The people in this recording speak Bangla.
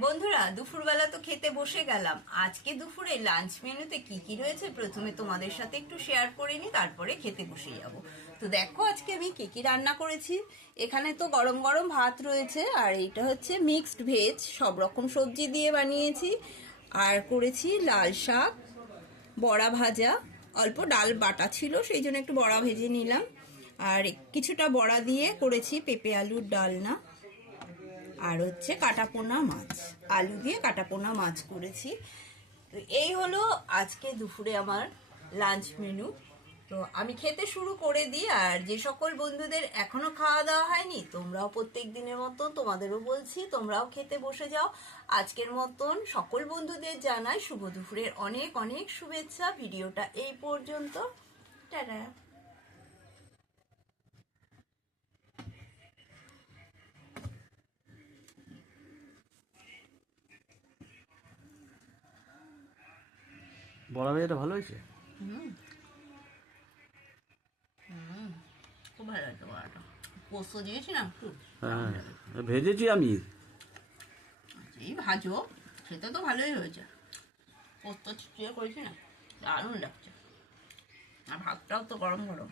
বন্ধুরা, দুপুরবেলা তো খেতে বসে গেলাম। আজকে দুপুরে লাঞ্চ মেনুতে কি কি রয়েছে প্রথমে তোমাদের সাথে একটু শেয়ার করে নি, তারপরে খেতে বসে যাব। তো দেখো আজকে আমি কি কি রান্না করেছি। এখানে তো গরম গরম ভাত রয়েছে, আর এইটা হচ্ছে মিক্সড ভেজ, সব রকম সবজি দিয়ে বানিয়েছি। আর করেছি লাল শাক, বড়া ভাজা, অল্প ডাল বাটা ছিল সেই জন্য একটু বড়া ভেজে নিলাম। আর কিছুটা বড়া দিয়ে করেছি পেঁপে আলুর ডালনা। আর হচ্ছে কাটাপোনা মাছ, আলু দিয়ে কাটাপোনা মাছ করেছি। তো এই হলো আজকে দুপুরে আমার লাঞ্চ মেনু। তো আমি খেতে শুরু করে দিই। আর যে সকল বন্ধুদের এখনো খাওয়া দাওয়া হয়নি, তোমরাও প্রত্যেক দিনের মতো তোমাদেরও বলছি, তোমরাও খেতে বসে যাও। আজকের মতন সকল বন্ধুদের জানাই শুভ দুপুরের অনেক অনেক শুভেচ্ছা। ভিডিওটা এই পর্যন্ত, টাটা। বড়া ভাজাটা ভালো হয়েছে। খুব ভালো লাগছে বড়াটা, পোস্ত দিয়েছি না একটু। হ্যাঁ, ভেজেছি আমি। এই ভাজো, খেতে তো ভালোই হয়েছে। পোস্ত ছিটিয়ে করেছি না, দারুণ লাগছে। আর ভাতটাও তো গরম গরম।